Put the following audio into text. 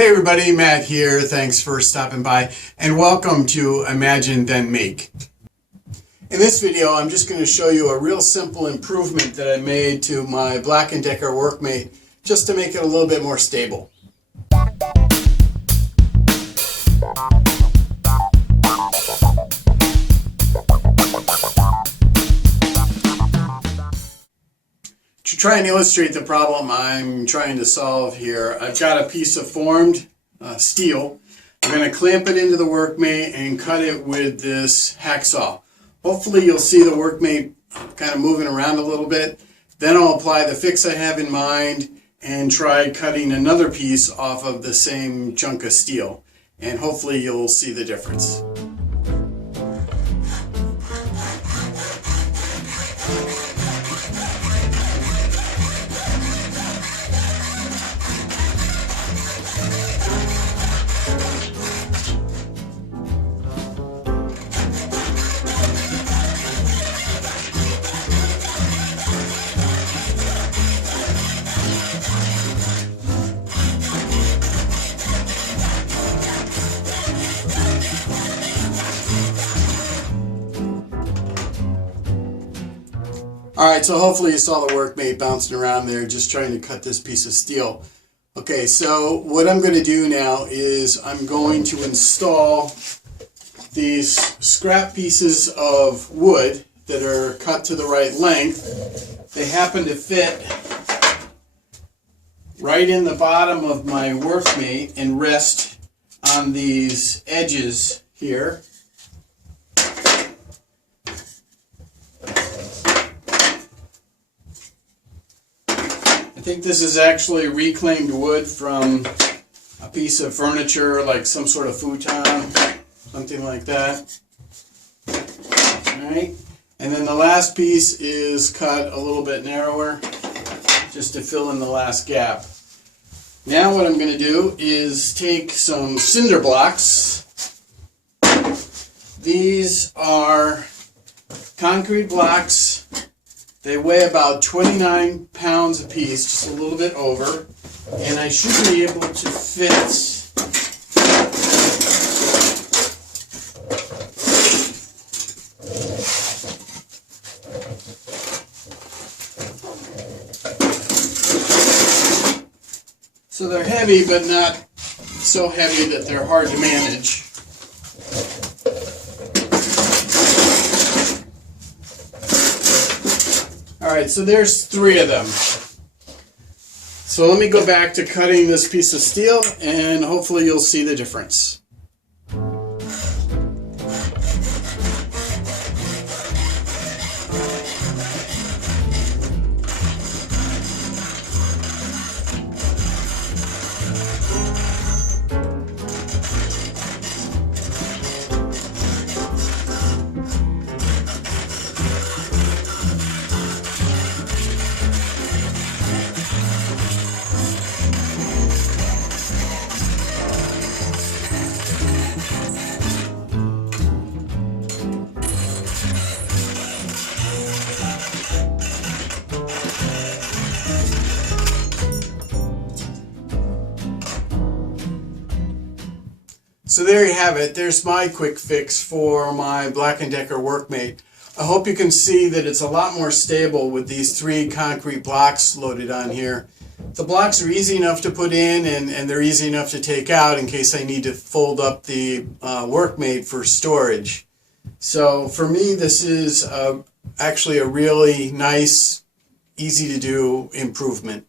Hey everybody, Matt here. Thanks for stopping by and welcome to Imagine Then Make. In this video, I'm just going to show you a real simple improvement that I made to my Black & Decker workmate just to make it a little bit more stable. To try and illustrate the problem I'm trying to solve here, I've got a piece of formed steel. I'm going to clamp it into the workmate and cut it with this hacksaw. Hopefully you'll see the workmate kind of moving around a little bit. Then I'll apply the fix I have in mind and try cutting another piece off of the same chunk of steel. And hopefully you'll see the difference. Alright, so hopefully you saw the workmate bouncing around there just trying to cut this piece of steel. Okay, so what I'm going to do now is I'm going to install these scrap pieces of wood that are cut to the right length. They happen to fit right in the bottom of my workmate and rest on these edges here. I think this is actually reclaimed wood from a piece of furniture, like some sort of futon, something like that. Alright, and then the last piece is cut a little bit narrower, just to fill in the last gap. Now what I'm going to do is take some cinder blocks. These are concrete blocks. They weigh about 29 pounds a piece, just a little bit over, and I should be able to fit so they're heavy, but not so heavy that they're hard to manage. Alright, so there's 3 of them. So let me go back to cutting this piece of steel and hopefully you'll see the difference. So there you have it. There's my quick fix for my Black & Decker workmate. I hope you can see that it's a lot more stable with these 3 concrete blocks loaded on here. The blocks are easy enough to put in and they're easy enough to take out in case I need to fold up the workmate for storage. So for me this is actually a really nice, easy to do improvement.